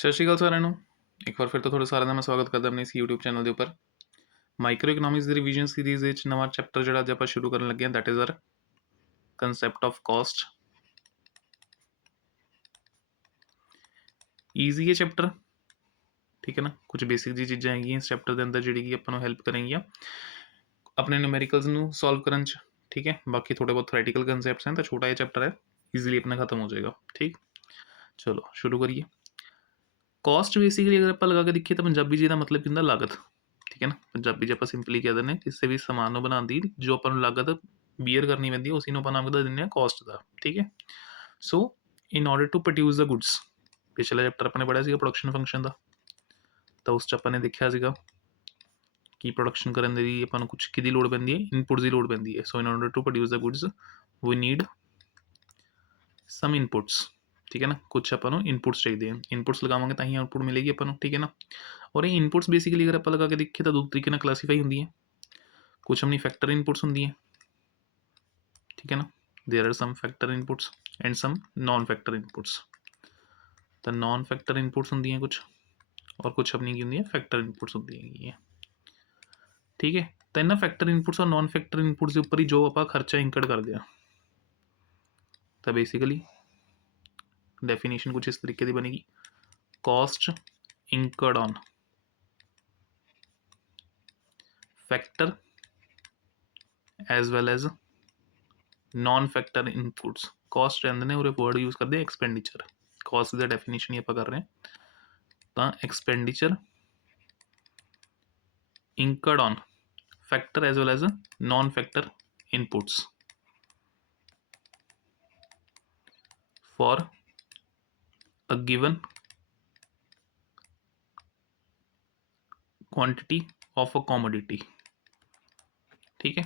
ਸਤਿ ਸ਼੍ਰੀ ਅਕਾਲ ਸਾਰਿਆਂ ਨੂੰ। ਇੱਕ ਵਾਰ ਫਿਰ ਤੋਂ ਤੁਹਾਡਾ ਸਾਰਿਆਂ ਦਾ ਮੈਂ ਸਵਾਗਤ ਕਰਦਾ ਆਪਣੇ ਇਸ YouTube ਚੈਨਲ ਦੇ ਉੱਪਰ। ਮਾਈਕਰੋ ਇਕਨੋਮਿਕਸ ਦੀ ਰਿਵੀਜ਼ਨ ਸੀਰੀਜ਼ ਵਿੱਚ ਨਵਾਂ ਚੈਪਟਰ ਜਿਹੜਾ ਅੱਜ ਆਪਾਂ ਸ਼ੁਰੂ ਕਰਨ ਲੱਗੇ ਹਾਂ, that is our concept of cost. Easy ਹੈ ਚੈਪਟਰ, ਠੀਕ ਹੈ ਨਾ। ਕੁਝ ਬੇਸਿਕ ਜੀ ਚੀਜ਼ਾਂ ਹੈਗੀਆਂ ਇਸ ਚੈਪਟਰ ਦੇ ਅੰਦਰ ਜਿਹੜੀ ਕਿ ਆਪਾਂ ਨੂੰ ਹੈਲਪ ਕਰਨਗੀਆਂ ਆਪਣੇ ਨਿਊਮੈਰੀਕਲਸ ਨੂੰ ਸੋਲਵ ਕਰਨ 'ਚ, ਠੀਕ ਹੈ। ਬਾਕੀ ਥੋੜੇ ਬਹੁਤ ਥਿਓਰੈਟੀਕਲ ਕੰਸੈਪਟਸ हैं, ਤਾਂ ਛੋਟਾ ਜਿਹਾ ਚੈप्टर है, ਈਜ਼ੀਲੀ अपना खत्म हो जाएगा। ठीक, चलो शुरू करिए। ਕਾਸਟ ਬੇਸਿਕਲੀ ਅਗਰ ਆਪਾਂ ਲਗਾ ਕੇ ਦੇਖੀਏ ਤਾਂ ਪੰਜਾਬੀ ਜੀ ਦਾ ਮਤਲਬ ਕੀ ਹੁੰਦਾ? ਲਾਗਤ, ਠੀਕ ਹੈ ਨਾ। ਪੰਜਾਬੀ 'ਚ ਆਪਾਂ ਸਿੰਪਲੀ ਕਹਿ ਦਿੰਦੇ ਹਾਂ ਕਿਸੇ ਵੀ ਸਮਾਨ ਨੂੰ ਬਣਾਉਣ ਦੀ ਜੋ ਆਪਾਂ ਨੂੰ ਲਾਗਤ ਬੀਅਰ ਕਰਨੀ ਪੈਂਦੀ ਹੈ, ਉਸੇ ਨੂੰ ਆਪਾਂ ਨਾਮ ਦੇ ਦਿੰਦੇ ਹਾਂ ਕਾਸਟ ਦਾ, ਠੀਕ ਹੈ। So in order to produce the goods, ਪਿਛਲਾ ਚੈਪਟਰ ਆਪਾਂ ਨੇ ਪੜ੍ਹਿਆ ਸੀਗਾ ਪ੍ਰੋਡਕਸ਼ਨ ਫੰਕਸ਼ਨ ਦਾ, ਤਾਂ ਉਸ 'ਚ ਆਪਾਂ ਨੇ ਦੇਖਿਆ ਸੀਗਾ ਕਿ ਪ੍ਰੋਡਕਸ਼ਨ ਕਰਨ ਦੇ ਲਈ ਆਪਾਂ ਨੂੰ ਕੁਛ ਕਿਹਦੀ ਲੋੜ ਪੈਂਦੀ ਹੈ? ਇਨਪੁਟਸ ਦੀ ਲੋੜ ਪੈਂਦੀ ਹੈ। So in order to produce the goods we need some inputs, ठीक है ना। कुछ अपन इनपुट्स चाहिए, इनपुट्स लगावे तो ही आउटपुट मिलेगी अपन, ठीक है ना। और ये इनपुट्स बेसिकली अगर आप लगा के देखिए तो दो तरीके क्लासीफाई होंगी है। कुछ अपनी फैक्टर इनपुट्स होंगी है, ठीक है ना। There are some factor inputs and some non factor inputs. तो नॉन फैक्टर इनपुट्स होंगी हैं कुछ, और कुछ अपनी की होंगी है फैक्टर इनपुट्स होंगी है, ठीक है। तो इन्होंने फैक्टर इनपुट्स और नॉन फैक्टर इनपुट्स के उपर ही जो आप खर्चा इंकड़ करते हैं, तो बेसिकली डेफिनेशन कुछ इस तरीके की बनेगी। Cost incurred on factor as well as non factor inputs. Cost रहते हैं और वर्ड यूज करते हैं एक्सपेंडिचर। कॉस्ट का डेफिनेशन ही आप कर रहे हैं, तो expenditure incurred on factor as well as non factor inputs for a given quantity of a commodity, ठीक है।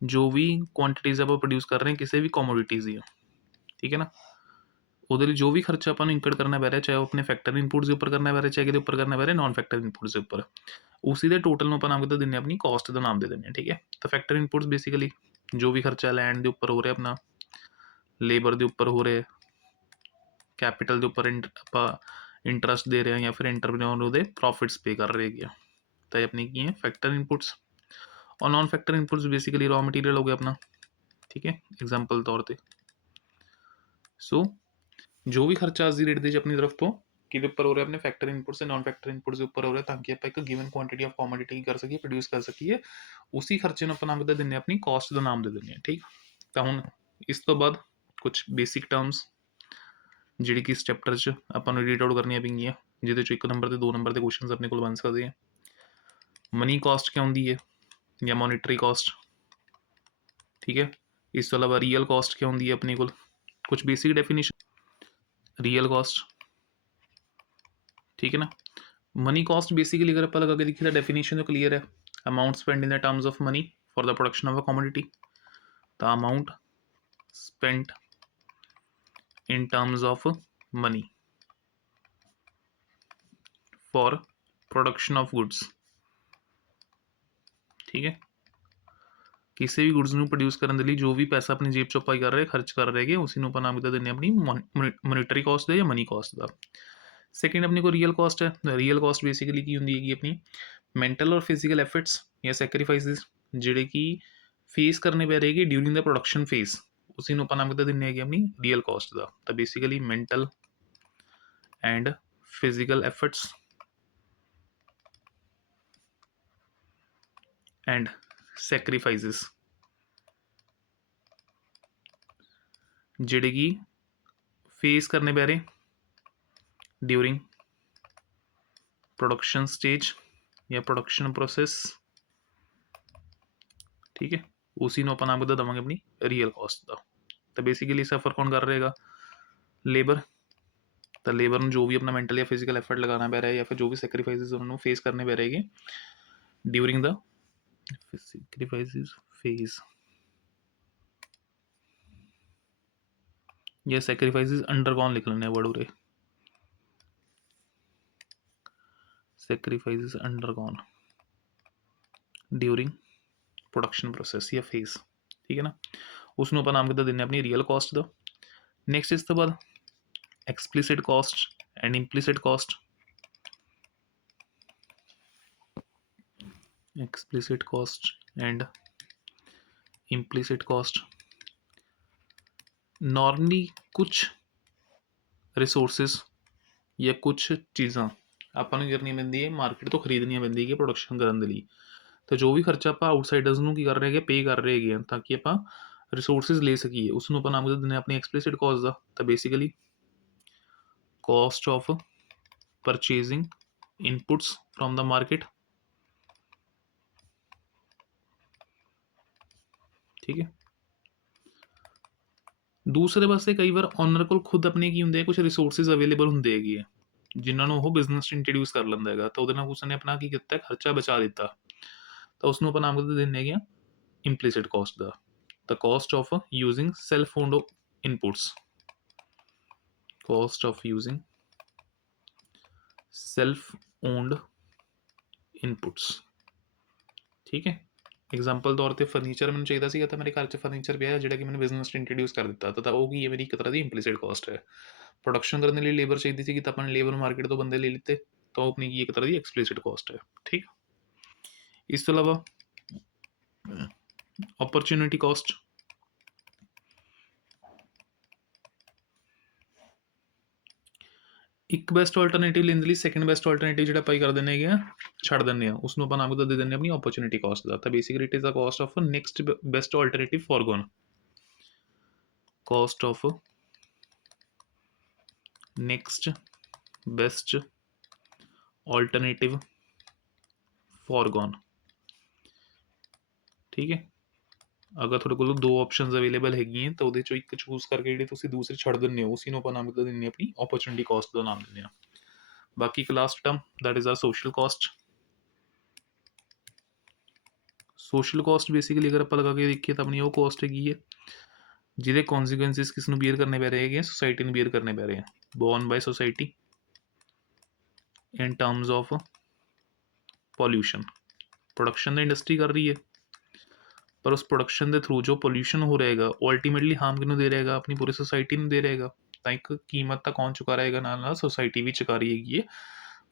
जो भी क्वांटिटीज आप प्रोड्यूस कर रहे हैं किसी भी कॉमोडिटीज दी, ठीक है ना, ਉਹਦੇ ਲਈ ਜੋ ਵੀ ਖਰਚਾ ਆਪਾਂ ਨੂੰ ਇੰਕਰ ਕਰਨਾ ਪੈ ਰਿਹਾ, ਚਾਹੇ ਉਹ ਆਪਣੇ ਫੈਕਟਰ ਇਨਪੁਟਸ ਦੇ ਉੱਪਰ ਕਰਨਾ ਪੈ ਰਿਹਾ, ਚਾਹੇ ਕਿਹਦੇ ਉੱਪਰ ਕਰਨਾ ਪੈ ਰਿਹਾ, ਨॉन ਫੈਕਟਰ ਇਨਪੁਟਸ ਦੇ ਉੱਪਰ, ਉਸੇ ਦੇ ਟੋਟਲ ਨੂੰ ਆਪਾਂ ਨਾਮ ਕਿੱਦਾਂ ਦਿੰਦੇ ਹਾਂ? ਆਪਣੀ ਕਾਸਟ ਦਾ ਨਾਮ ਦੇ ਦਿੰਦੇ ਹਾਂ, ਠੀਕ ਹੈ। ਤਾਂ ਫੈਕਟਰ ਇਨਪੁਟਸ ਬੇਸਿਕਲੀ ਜੋ ਵੀ ਖਰਚਾ ਲੈਂਡ ਦੇ ਉੱਪਰ ਹੋ ਰਿਹਾ, ਆਪਣਾ ਲੇਬਰ ਦੇ ਉੱਪਰ ਹੋ ਰਿਹਾ, कैपिटल के उपर आप इंटरस्ट दे रहे हैं, या फिर एंटरप्रेन्योर ਉਹਦੇ प्रॉफिट्स पे कर रहे हैं, तो ये अपनी की है फैक्टर इनपुट्स। और non factor inputs basically raw material हो गया अपना, ठीक है, एग्जाम्पल तौर पर। सो जो भी खर्चा आज की रेट अपनी तरफ तो कि उपर हो रहा है अपने फैक्टर इनपुट्स से नॉन फैक्टर इनपुट्स के उपर हो रहा है, ताकि आप एक गिवन क्वांटिटी ऑफ कॉमोडिटी कर सकिए, प्रोड्यूस कर सकिए, उसी खर्चे को आप नाम दें अपनी कॉस्ट का नाम दे दें, ठीक। तो हुण इस तो बाद कुछ बेसिक टर्म्स जी कि इस चैप्टर च अपन रीड आउट करनिया पेंगियां, जिहदे चों 1 नंबर ते 2 नंबर के क्वेश्चन अपने को बन सकते हैं। मनी कॉस्ट क्या होंगी है, या मॉनिटरी कॉस्ट, ठीक है। इस तो अलावा रियल कॉस्ट क्या होंगी है अपने को, कुछ बेसिक डेफिनेशन रियल कॉस्ट, ठीक है ना। मनी कॉस्ट बेसिकली अगर आप लगा के देखिए तो डेफिनेशन तो क्लीयर है, amount spend in the terms of money for the production of a commodity. तो amount spent in terms of money for production of goods, ठीक है। किसी भी गुड्स ਨੂੰ प्रोड्यूस करने के लिए जो भी पैसा अपनी जेब चों पाई कर रहे खर्च कर रहे हैं, उसी ਨੂੰ ਆਪਾਂ ਨਾਮ ਕਿੱਦਾਂ ਦਿੰਦੇ अपनी ਮੋਨੀਟਰੀ कॉस्ट ਦਾ ਜਾਂ मनी कॉस्ट ਦਾ। सेकेंड अपने को रियल कॉस्ट है। रियल कॉस्ट बेसिकली की होंगी है अपनी मैंटल और फिजिकल एफर्ट्स या सैक्रीफाइसिस ਜਿਹੜੇ कि फेस करने पै रहेगी ड्यूरिंग द प्रोडक्शन फेज, उसी ਨੂੰ ਆਪਾਂ ਨਾਮ ਕਿੱਦਾਂ ਦਿੰਦੇ ਹੈਗੇ ਆਪਣੀ ਰੀਅਲ ਕਾਸਟ ਦਾ। ਤਾਂ basically mental and physical efforts and sacrifices ਜਿਹੜੇ ਕਿ फेस करने पै रहे ड्यूरिंग प्रोडक्शन स्टेज या प्रोडक्शन प्रोसेस, ठीक है। उसी ਨੂੰ ਆਪਾਂ ਨਾਮ ਕਿੱਦਾਂ ਦੇਵਾਂਗੇ ਆਪਣੀ ਰੀਅਲ ਕਾਸਟ ਦਾ। तो बेसिकली सफ़र कौन कर रहेगा? लेबर। तो लेबर में जो भी अपना मेंटल या फिजिकल एफर्ट लगाना पै रहा है, या फिर जो भी सैक्रीफाइसिस उन्होंने फेस करने पै रहेगी ड्यूरिंग द सैक्रीफाइसिस फेज, या सैक्रीफाइसिस अंडरगॉन लिख लेने वर्ड उरे, सैक्रीफाइसिस अंडरगॉन ड्यूरिंग प्रोडक्शन प्रोसेस या फेज, ठीक है ना। उसनों ਆਪਾਂ ਨਾਮ ਕਿੱਦਾਂ ਦਿੰਦੇ ਆਪਣੀ ਰੀਅਲ ਕਾਸਟ ਦਾ। ਨੈਕਸਟ ਇਸ ਤੋਂ ਬਾਅਦ explicit cost and implicit cost, explicit cost and implicit cost। Normally कुछ रिसोर्सिस या कुछ ਚੀਜ਼ਾਂ ਆਪਾਂ ਨੂੰ ਕਰਨੀਆਂ ਪੈਂਦੀਆਂ ਮਾਰਕੀਟ ਤੋਂ ਖਰੀਦਣੀਆਂ ਪੈਂਦੀਆਂ ਪ੍ਰੋਡਕਸ਼ਨ ਕਰਨ ਦੇ ਲਈ। ਤਾਂ ਜੋ ਵੀ ਖਰਚਾ ਆਪਾਂ ਆਊਟਸਾਈਡਰਸ ਨੂੰ ਕੀ ਕਰ ਰਹੇ ਹੈਗੇ, ਪੇ ਕਰ ਰਹੇ ਹੈਗੇ ਤਾਂ ਕਿ ਆਪਾਂ ਰਿਸੋਰਸਿਸ ਲੈ ਸਕੀਏ, ਉਸ ਨੂੰ ਆਪਾਂ ਨਾਮ ਦੇ ਦਿੰਦੇ ਹਾਂ ਆਪਣੀ ਐਕਸਪਲਿਸਿਟ ਕਾਸਟ ਦਾ। ਤਾਂ basically caste of purchasing inputs from the market. ठीक है। दूसरे पासे कई बार ओनर को खुद अपने की होंगे कुछ रिसोर्सिस अवेलेबल होंगे है जिन्होंने वो बिजनेस इंट्रोड्यूस कर लेंदा है, तो उसने अपना की किया खर्चा बचा दिता, तो उसनों अपन नाम देने हैं इंप्लीसिट कॉस्ट का। The cost of using self owned inputs, cost of using self owned inputs. ठीक है। एग्जाम्पल तौर पर फर्नीचर मैंने चाहिए था, तो मेरे घर च फर्नीचर पिया जो कि मैंने बिजनेस इंट्रोड्यूस कर दिता, तो वो की है मेरी एक तरह की इंप्लीसिट कॉस्ट है। प्रोडक्शन करने लिए लेबर चाहिए थी, तो अपने लेबर मार्केट तो बंदे ले लेते, तो अपनी की एक तरह की एक्सप्लिसिट कॉस्ट है। ठीक। इस तो अलावा अपॉर्चुनिटी कॉस्ट, एक बेस्ट आल्टरनेटिव लेने लिए सैकेंड बेस्ट आल्टरनेटिव जो आप कर देने छड़ दें, उसनों आप नाम दे दें अपनी अपॉर्चुनिटी कॉस्ट का। तो basically it is the cost of next best alternative foregone, cost of next best alternative foregone. ठीक है। अगर थोड़े को दो ऑप्शंस अवेलेबल हैगी तो वो एक चूज करके जी दूसरी छड़ दें, उसी को नाम दें अपनी अपॉर्चुनिटी कॉस्ट का नाम दें। बाकी एक last term that is our social cost. Social cost basically अगर आप लगा के देखिए तो अपनी वो कॉस्ट हैगी है जिहदे कॉन्सिक्वेंसिस किस नूं बीयर करने पै रहे हैं, सोसाइटी नूं बीयर करने पै रहे हैं, borne by society in terms of pollution. Production तो इंडस्ट्री कर रही है, पर उस प्रोडक्शन के थ्रू जो पोल्यूशन हो रहेगा वो अल्टीमेटली हार्म किनूं दे रहेगा, अपनी पूरी सोसाइटी नूं दे रहेगा। तो एक कीमत तो कौन चुका रहेगा, नाल सोसाइटी भी चुका रही हैगी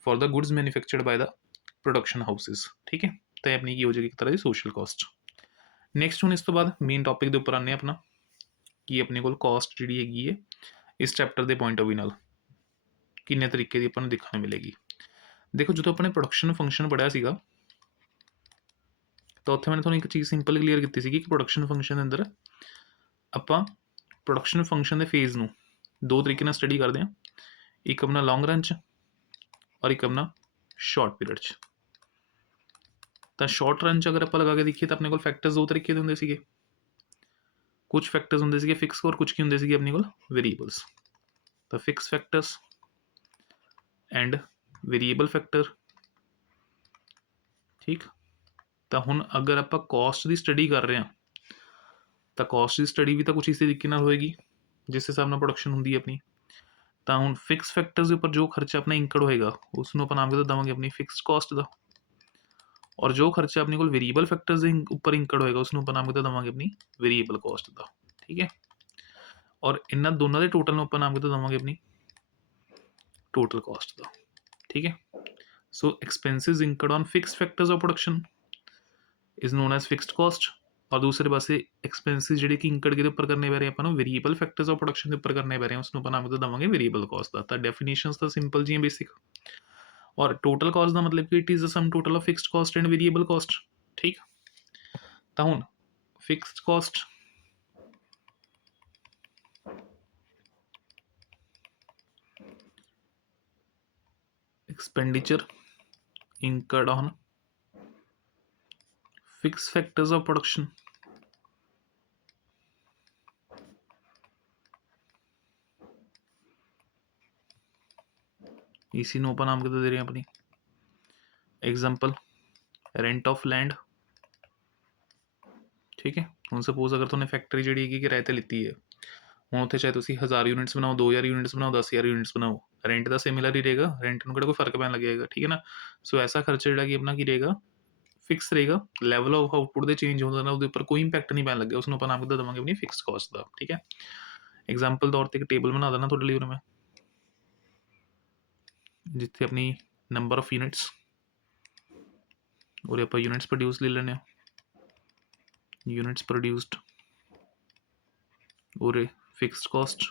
for the goods manufactured by the production houses. ठीक है। तो अपनी की हो जाएगी एक तरह की सोशल कॉस्ट। नैक्सट हूँ इस तो बाद मेन टॉपिक के उपर आने अपना कि अपने को कॉस्ट जी है इस चैप्टर के पॉइंट ऑफ व्यू नाल किन्ने तरीके की अपन देखने मिलेगी। देखो जो अपने प्रोडक्शन फंक्शन पढ़िया सीगा, तो उत्थे मैंने थोड़ी एक चीज़ सिंपल क्लीयर की सी कि प्रोडक्शन फंक्शन के अंदर आप प्रोडक्शन फंक्शन के फेज़ में दो तरीके स्टडी करते हैं, एक अपना लॉन्ग रन च और एक अपना शॉर्ट पीरियड च। तो शॉर्ट रन च अगर आप लगा के देखिए तो अपने को फैक्टर्स दो तरीके के होंगे सीगे, कुछ फैक्टर्स होंगे सीगे फिक्स और कुछ की होंगे सीगे अपने को वेरीएबल्स। तो fix factors and variable factor. ठीक। तो हुण अगर आप कॉस्ट की स्टडी कर रहे हैं तो कॉस्ट की स्टडी भी तो कुछ इस तरीके होएगी जिस हिसाब से प्रोडक्शन होंगी अपनी। तो हुण फिक्स फैक्टर्स के उपर जो खर्चा अपना इंकड़ होएगा उसनों नाम देवांगे अपनी फिक्स कॉस्ट का, और जो खर्चा अपने को वेरीएबल फैक्टर्स के उपर इंकड़ होएगा उसनों नाम देवांगे अपनी वेरीएबल कॉस्ट का। ठीक है। और इन्होंने दोनों के टोटल में नाम देवांगे अपनी टोटल कॉस्ट का। ठीक है। So expenses incurred on fix factors of production is known as fixed cost, और दूसरे पासे एक्सपेंसिज जी कि इंकर्ड के उपर करने पै रहे हैं वेरीएबल फैक्टर्स ऑफ प्रोडक्शन के उपर करने पै रहे हैं उसको नाम देवांगे वेरीएबल कॉस्ट का। तो डेफिनेशंस तो सिंपल जी बेसिक, और टोटल कॉस्ट का मतलब कि it is the sum total of fixed cost and variable cost. ठीक। तो हुण fixed cost expenditure incurred on fixed factors of production इसी नो अपन नाम के दे रहे हैं अपनी एग्जांपल रेंट ऑफ लैंड। ठीक है। हुण सपोज अगर तुमने फैक्ट्री जी किराए ते लीती है, हुण उत्थे चाहे तुसीं 1000 यूनिट्स बनाओ, 2000 यूनिट्स बनाओ, 10,000 यूनिट्स बनाओ, रेंट तो सिमिलर ही रहेगा, रेंट में कोई फर्क पैन लगेगा। ठीक है ना। सो ऐसा खर्चा जो कि अपना की रहेगा फिक्स रहेगा, लैवल ऑफ आउटपुट के चेंज होने ना उपर कोई इंपैक्ट नहीं पैन लगे, उसको नाम देवांगे अपनी फिक्स कॉस्ट का। ठीक है। एग्जाम्पल तौर पर एक टेबल बना देना थोड़े लिए मैं, जिथे अपनी नंबर ऑफ यूनिट्स और आप यूनिट्स प्रोड्यूस ले लेने, यूनिट्स प्रोड्यूस्ड और फिक्स्ड कॉस्ट,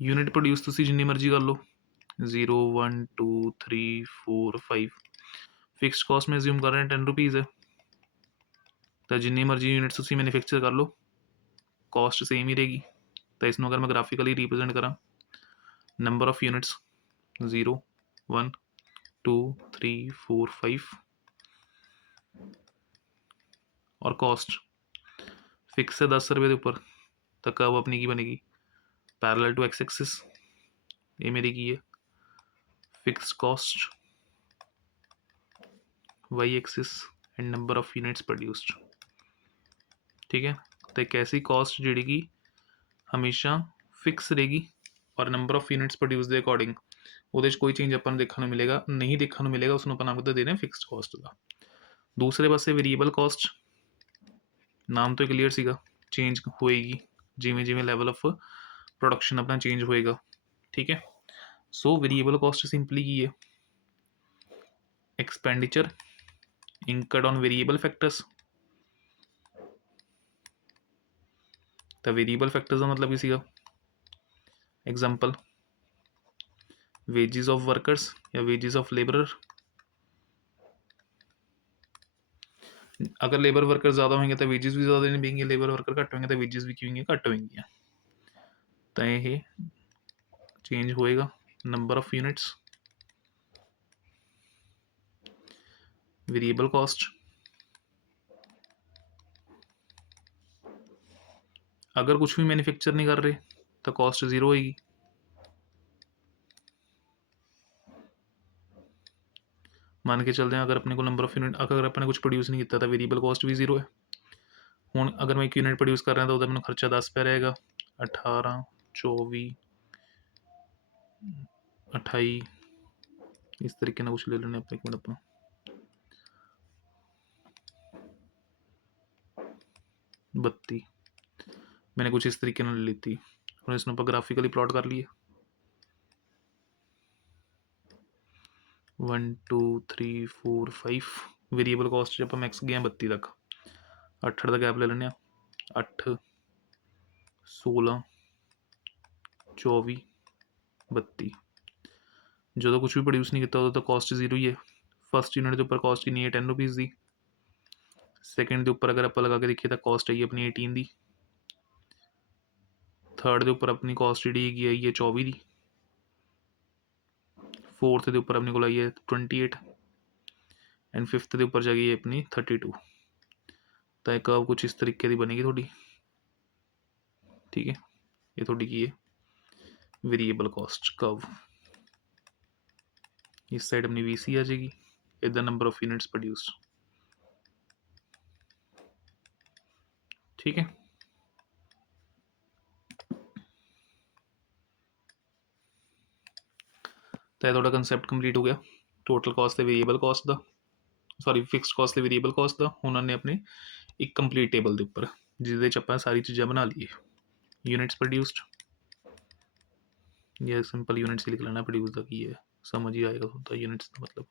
यूनिट प्रोड्यूस तुसी जिन्नी मर्जी कर लो 0 1 2 3 4 5, फिक्स्ड कॉस्ट में अज्यूम कर रहे हैं 10 रुपीज़ है, तो जिन्नी मर्जी यूनिट्स तुसी मैन्युफैक्चर कर लो कॉस्ट सेम ही रहेगी। तो इसमें अगर मैं ग्राफिकली रिप्रेजेंट करा नंबर ऑफ यूनिट्स 0 1 2 3 4 5 और कॉस्ट फिक्स है 10 रुपये के उपर, तो कब अपनी की बनेगी पैरेलल टू एक्स एक्सिस, ये मेरी की है fix cost Y axis and number of units produced. ठीक है, तो एक ऐसी कॉस्ट जी हमेशा फिक्स रहेगी और नंबर ऑफ यूनिट्स प्रोड्यूस के अकॉर्डिंग वो कोई चेंज अपन देखने मिलेगा नहीं, देखने मिलेगा उसमें अपन आपको दे रहे हैं फिक्स्ड कॉस्ट का। दूसरे पासे वेरिएबल कॉस्ट नाम तो क्लीयर सीगा, चेंज होएगी जिमें जिमें लैवल ऑफ प्रोडक्शन अपना चेंज होएगा। ठीक है, सो वेरिएबल कॉस्ट सिंपली की है expenditure incurred on variable factors. तो वेरिएबल फैक्टर्स का मतलब किसी का एग्जांपल वेजेस ऑफ वर्कर्स या वेजेस ऑफ लेबरर। अगर लेबर वर्कर ज़्यादा होंगे तो वेजेस भी ज़्यादा देने पड़ेंगे, लेबर वर्कर घट होंगे तो वेजेस भी क्यों घट होंगे। तो ये चेंज होएगा number of units variable cost. अगर कुछ भी मैन्युफैक्चर नहीं कर रहे तो कॉस्ट जीरो होएगी। मान के चलते हैं अगर अपने को नंबर ऑफ यूनिट अगर अपने कुछ प्रोड्यूस नहीं किया तो वेरिएबल कॉस्ट भी जीरो है। हूँ अगर मैं एक यूनिट प्रोड्यूस कर रहा तो मैंने खर्चा 10 पे रहेगा, 18 24 28 इस तरीके ना कुछ ले लेने अपने एक मिनट अपना 32 मैंने कुछ इस तरीके ले ली थी और इसने ऊपर ग्राफिकली प्लॉट कर लिए 1 2 3 4 5 वेरिएबल कॉस्ट जब मैक्स गए 32 तक 8 का गैप ले लेने 8 16 24 32 जो कुछ भी प्रोड्यूस नहीं किया तो कॉस्ट जीरो ही है। फर्स्ट यूनिट के उपर कॉस्ट कितनी है 10 रुपीज़ की, सैकेंड के उपर अगर आप लगा के देखिए तो कॉस्ट आई अपनी 18 की, थर्ड के उपर अपनी कॉस्ट जी आई है 24 की, फोर्थ के उपर अपने को आई है 28 एंड फिफ्थ के उपर जाएगी अपनी 32। तो एक कर्व कुछ इस तरीके की बनेगी थोड़ी। ठीक है, ये थोड़ी की है वेरिएबल कॉस्ट कर्व। इस साइड अपनी वीसी आ जाएगी, इधर नंबर ऑफ यूनिट्स प्रोड्यूस्ड। ठीक है, तो थोड़ा कंसैप्ट कंप्लीट हो गया। टोटल कॉस्ट है वेरिएबल कॉस्ट का, सॉरी फिक्स्ड कॉस्ट है वेरिएबल कॉस्ट का। उन्होंने अपने एक कंप्लीट टेबल के उपर जिसदे च आपां सारी चीज़ां बना ली यूनिट्स प्रोड्यूस्ड, ये सिंपल यूनिट्स ही लिख लेना प्रोड्यूस का की है, समझ ही आएगा होता यूनिट्स का मतलब।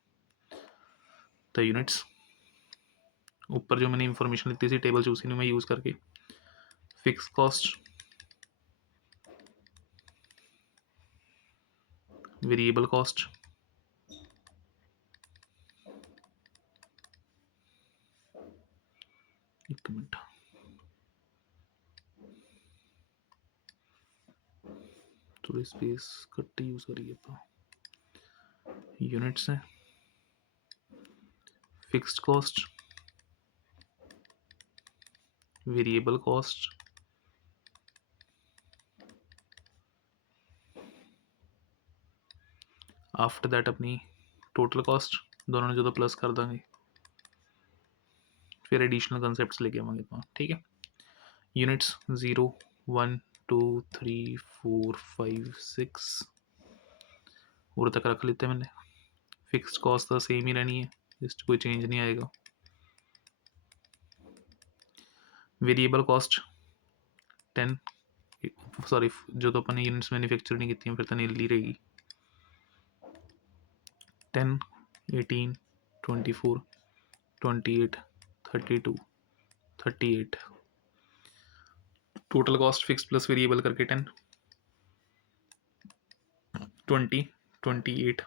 तो यूनिट्स ऊपर जो मैंने इंफॉर्मेशन लिखी थी टेबल से उसी ने मैं यूज़ करके फिक्स कॉस्ट वेरिएबल कॉस्ट एक मिनट थोड़ी स्पेस कट यूज़ करिए यूनिट्स है fixed cost variable cost after that अपनी टोटल कॉस्ट दोनों ने जो प्लस कर देंगे फिर एडिशनल कंसेप्ट लेके आवेंगे अपना। ठीक है, यूनिट्स 0 1 2 3 4 5 6 और तक रख लेते हैं मैंने। फिक्स्ड कॉस्ट तो सेम ही रहनी है, इस कोई चेंज नहीं आएगा। वेरिएबल कॉस्ट 10 सॉरी जो तो अपने यूनिट्स मैन्युफैक्चर नहीं की फिर तो नील ही रहेगी 10 18 24 28 32 38 total cost fix plus variable करके 10 20 28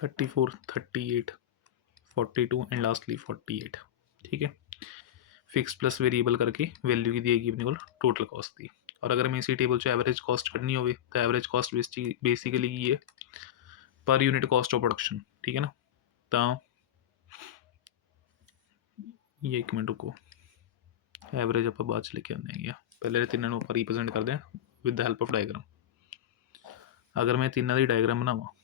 34 38 42 एंड लास्टली 48 ठीक है फिक्स प्लस वेरिएबल करके वैल्यू की देगी अपने को टोटल कॉस्ट की और अगर मैं इसी टेबल से एवरेज कॉस्ट करनी हो तो एवरेज कॉस्ट बेसिकली ये per unit cost of production ठीक है ना तो ये 1 मिनट रुको एवरेज आप बाद लेके आने हैं पहले तीनों आप रिप्रेजेंट कर दें with the help of diagram अगर मैं तीनों की डायग्राम बनावा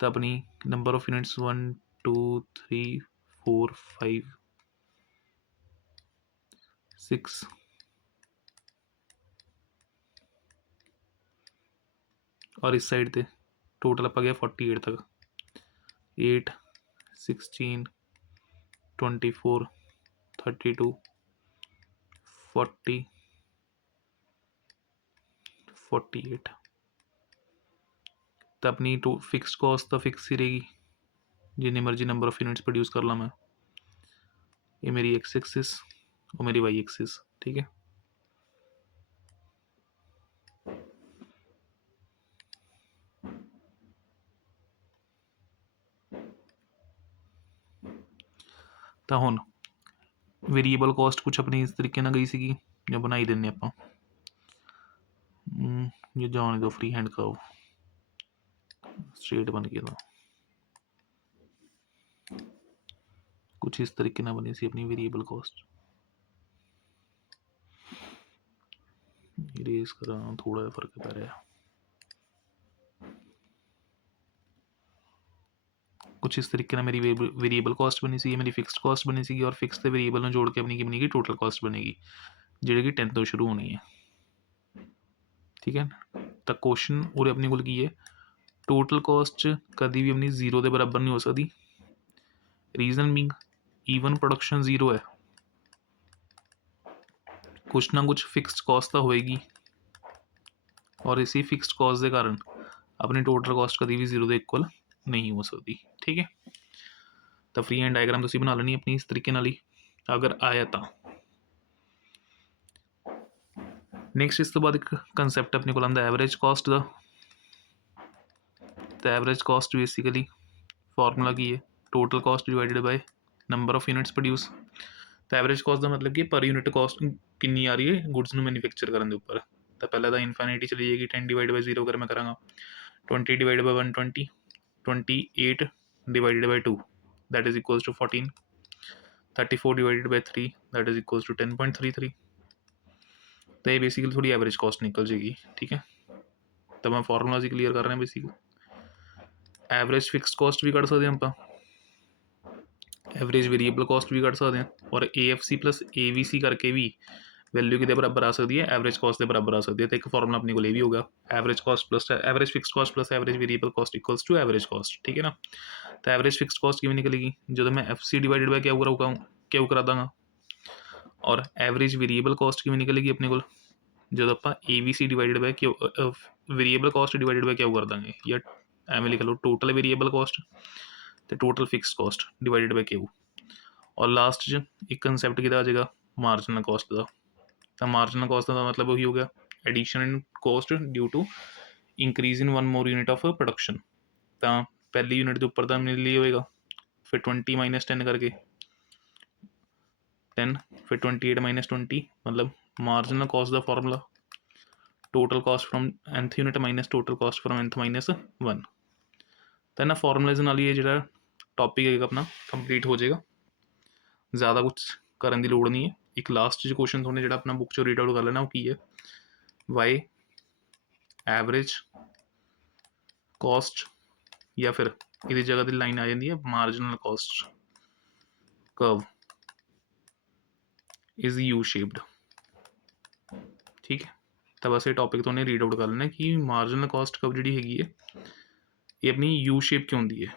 तो अपनी नंबर ऑफ यूनिट्स 1 2 3 4 5 6 और इस साइड पे टोटल आप गया 48 तक 8 16 24 32 40 48 तो अपनी फिक्स कॉस्ट तो फिक्स ही रहेगी जिन्नी मर्जी नंबर ऑफ यूनिट्स प्रोड्यूस कर ला मैं ये मेरी एक्स एक्सिस और मेरी वाई एक्सिस ठीक है तो हुण वेरीएबल कॉस्ट कुछ अपनी इस तरीके ना गई सी जो बनाई देने आप ये जाने दो फ्री हैंड कर्व स्ट्रेट बन गया कुछ इस तरीके ना बनी सी अपनी वेरिएबल कॉस्ट इरेज करा थोड़ा फर्क पै रहा कुछ इस तरीके ना मेरी वेरिएबल कॉस्ट बनी सी मेरी फिक्स्ड कॉस्ट बनी सी और फिक्स ते वेरिएबल में जोड़ के अपनी की बनेगी टोटल कॉस्ट बनेगी जी कि 10 तो शुरू होनी है ठीक है तो क्वेश्चन और अपने को की है टोटल कॉस्ट कभी भी अपनी 0 के बराबर नहीं हो सकती रीजन बीइंग ईवन प्रोडक्शन 0 है कुछ ना कुछ फिक्स्ड कॉस्ट तो होएगी और इसी फिक्स्ड कॉस्ट के कारण अपनी टोटल कॉस्ट कभी भी 0 के इक्वल नहीं हो सकती ठीक है तो फ्री हैंड डायग्राम तुम बना लेनी अपनी इस तरीके नाल ही अगर आया तो नैक्सट इस तो बाद एक कंसैप्ट अपने को आंदा एवरेज कॉस्ट का तो एवरेज कॉस्ट बेसिकली फॉर्मूला की है total cost divided by number of units produce तो एवरेज कॉस्ट का मतलब कि पर यूनिट कॉस्ट कितनी आ रही है गुड्स में मैन्युफैक्चर करने के उपर तो पहले तो इनफिनिटी चली जाएगी 10 डिवाइड बाय 0 अगर मैं करा 20 divide by 120 28 divided by 2 that is equals to 14 34 divided by 3 that is equals to 10.33 तो ये बेसिकली थोड़ी एवरेज कॉस्ट निकल जाएगी ठीक है तो मैं फॉर्मूला ही क्लीयर कर रहे हैं बेसिकली एवरेज फिक्स्ड कॉस्ट भी कढ़ सकते हैं आप एवरेज वेरीएबल कॉस्ट भी कढ़ सकते हैं और AFC प्लस AVC करके भी वैल्यू कि बराबर आ सकती है एवरेज कॉस्ट के बराबर आ सकती है तो एक फॉर्मूला अपने को ये भी होगा average cost plus average fixed cost plus average variable cost equals to average cost ठीक है ना तो एवरेज फिक्स्ड कॉस्ट किमें निकलेगी जो मैं FC डिवाइडेड बाय क्या करा दाँगा और एवरेज वेरीएबल कॉस्ट किमें निकलेगी अपने को जो आप AVC divided by variable cost divided by क्या कर देंगे या एवं लिख लो टोटल वेरीएबल कॉस्ट तो total fixed cost divided by Q और लास्ट एक कंसैप्ट कि आ जाएगा मार्जिनल कॉस्ट का तो मार्जिनल कॉस्ट का मतलब वही हो गया addition in cost due to increase in one more unit of production तो पहली यूनिट के उपर तो मेरे लिए होएगा फिर 20 माइनस 10 करके 10 फिर 28 माइनस 20 मतलब मार्जिनल कॉस्ट का formula total cost from nth unit minus total cost from nth minus 1 तो इन्होंने फॉर्मूलेज नाल ही जो टॉपिक है अपना कंप्लीट हो जाएगा ज़्यादा कुछ करने की लोड़ नहीं है एक लास्ट जो क्वेश्चन थोड़े जो अपना बुक चो रीड आउट कर लेना वो की है वाई एवरेज कॉस्ट या फिर ये जगह की लाइन आ जाती है marginal cost curve is U shaped ठीक है तो बस ये टॉपिक तो रीड आउट कर लेना कि मार्जिनल कॉस्ट कर्व जी हैगी है ये अपनी यू शेप क्यों होंगी है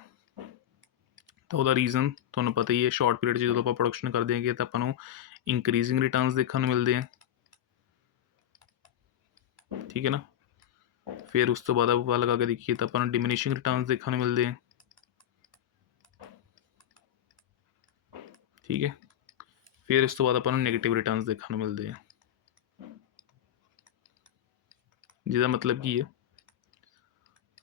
ਤਾਂ ਉਹਦਾ ਰੀਜ਼ਨ ਤੁਹਾਨੂੰ ਪਤਾ ਹੀ ਹੈ, ਸ਼ਾਰਟ ਪੀਰੀਅਡ 'ਚ ਜਦੋਂ ਆਪਾਂ ਪ੍ਰੋਡਕਸ਼ਨ ਕਰਦੇ ਹੈਗੇ ਤਾਂ ਆਪਾਂ ਨੂੰ ਇੰਕਰੀਜ਼ਿੰਗ ਰਿਟਰਨਸ ਦੇਖਣ ਨੂੰ ਮਿਲਦੇ ਆ, ਠੀਕ ਹੈ ਨਾ। ਫਿਰ ਉਸ ਤੋਂ ਬਾਅਦ ਆਪਾਂ ਲਗਾ ਕੇ ਦੇਖੀਏ ਤਾਂ ਆਪਾਂ ਨੂੰ ਡਿਮਿਨਿਸ਼ਿੰਗ ਰਿਟਰਨਸ ਦੇਖਣ ਨੂੰ ਮਿਲਦੇ ਆ, ਠੀਕ ਹੈ। ਫਿਰ ਇਸ ਤੋਂ ਬਾਅਦ ਆਪਾਂ ਨੂੰ ਨੈਗੇਟਿਵ ਰਿਟਰਨਸ ਦੇਖਣ ਨੂੰ ਮਿਲਦੇ ਆ, ਜਿਹਦਾ ਮਤਲਬ ਕੀ ਹੈ,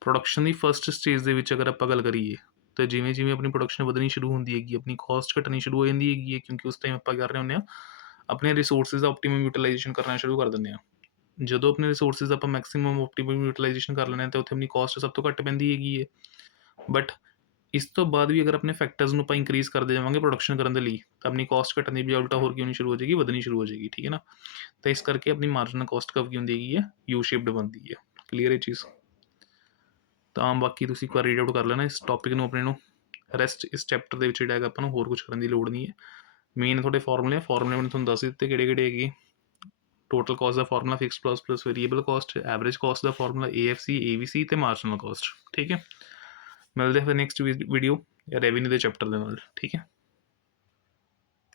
ਪ੍ਰੋਡਕਸ਼ਨ ਦੀ ਫਸਟ ਸਟੇਜ ਦੇ ਵਿੱਚ ਅਗਰ ਆਪਾਂ ਗੱਲ ਕਰੀਏ ਤਾਂ ਜਿਵੇਂ ਜਿਵੇਂ ਆਪਣੀ ਪ੍ਰੋਡਕਸ਼ਨ ਵਧਣੀ ਸ਼ੁਰੂ ਹੁੰਦੀ ਹੈਗੀ, ਆਪਣੀ ਕਾਸਟ ਘਟਣੀ ਸ਼ੁਰੂ ਹੋ ਜਾਂਦੀ ਹੈਗੀ ਹੈ, ਕਿਉਂਕਿ ਉਸ ਟਾਈਮ ਆਪਾਂ ਕਰ ਰਹੇ ਹੁੰਦੇ ਹਾਂ ਆਪਣੇ ਰਿਸੋਰਸਿਸ ਦਾ ਆਪਟੀਮਮ ਯੂਟੀਲਾਈਜੇਸ਼ਨ ਕਰਨਾ ਸ਼ੁਰੂ ਕਰ ਦਿੰਦੇ ਹਾਂ। ਜਦੋਂ ਆਪਣੇ ਰਿਸੋਰਸਿਸ ਆਪਾਂ ਮੈਕਸਿਮਮ ਆਪਟੀਮਮ ਯੂਟੀਲਾਈਜੇਸ਼ਨ ਕਰ ਲੈਂਦੇ ਹਾਂ ਤਾਂ ਉੱਥੇ ਆਪਣੀ ਕਾਸਟ ਸਭ ਤੋਂ ਘੱਟ ਪੈਂਦੀ ਹੈਗੀ ਹੈ। ਬਟ ਇਸ ਤੋਂ ਬਾਅਦ ਵੀ ਅਗਰ ਆਪਣੇ ਫੈਕਟਰਸ ਨੂੰ ਆਪਾਂ ਇੰਕਰੀਜ਼ ਕਰਦੇ ਜਾਵਾਂਗੇ ਪ੍ਰੋਡਕਸ਼ਨ ਕਰਨ ਦੇ ਲਈ ਤਾਂ ਆਪਣੀ ਕਾਸਟ ਘਟਣ ਦੀ ਬਜਾਏ ਉਲਟਾ ਹੋਰ ਕੀ ਹੋਣੀ ਸ਼ੁਰੂ ਹੋ ਜਾਏਗੀ, ਵਧਣੀ ਸ਼ੁਰੂ ਹੋ ਜਾਏਗੀ, ਠੀਕ ਹੈ ਨਾ। ਤਾਂ ਇਸ ਕਰਕੇ ਆਪਣੀ ਮਾਰਜਨਲ ਕਾਸਟ ਕਰਵ ਕੀ ਹੁੰਦੀ ਹੈਗੀ ਹੈ, ਯੂ ਸ਼ੇਪਡ ਬਣਦੀ ਹੈ। ਕਲੀਅਰ ਇਹ ਚੀਜ਼। ਤਾਂ ਬਾਕੀ ਤੁਸੀਂ ਇੱਕ ਵਾਰ ਰੀਡ ਆਊਟ ਕਰ ਲੈਣਾ ਇਸ ਟੌਪਿਕ ਨੂੰ ਆਪਣੇ ਨੂੰ। ਰੈਸਟ ਇਸ ਚੈਪਟਰ ਦੇ ਵਿੱਚ ਜਿਹੜਾ ਹੈਗਾ ਆਪਾਂ ਨੂੰ ਹੋਰ ਕੁਝ ਕਰਨ ਦੀ ਲੋੜ ਨਹੀਂ ਹੈ। ਮੇਨ ਤੁਹਾਡੇ ਫਾਰਮੂਲੇ ਮੈਂ ਤੁਹਾਨੂੰ ਦੱਸ ਦਿੱਤੇ ਕਿਹੜੇ ਕਿਹੜੇ ਹੈਗੇ। ਟੋਟਲ ਕਾਸਟ ਦਾ formula, fix cost plus variable cost, average cost ਦਾ ਫਾਰਮੂਲਾ AFC AVC ਤੇ ਮਾਰਜਨਲ ਕਾਸਟ, ਠੀਕ ਹੈ। ਮਿਲਦੇ ਫਿਰ ਨੈਕਸਟ ਵੀਡੀਓ ਰੈਵਨਿਊ ਦੇ ਚੈਪਟਰ ਦੇ ਨਾਲ, ਠੀਕ ਹੈ।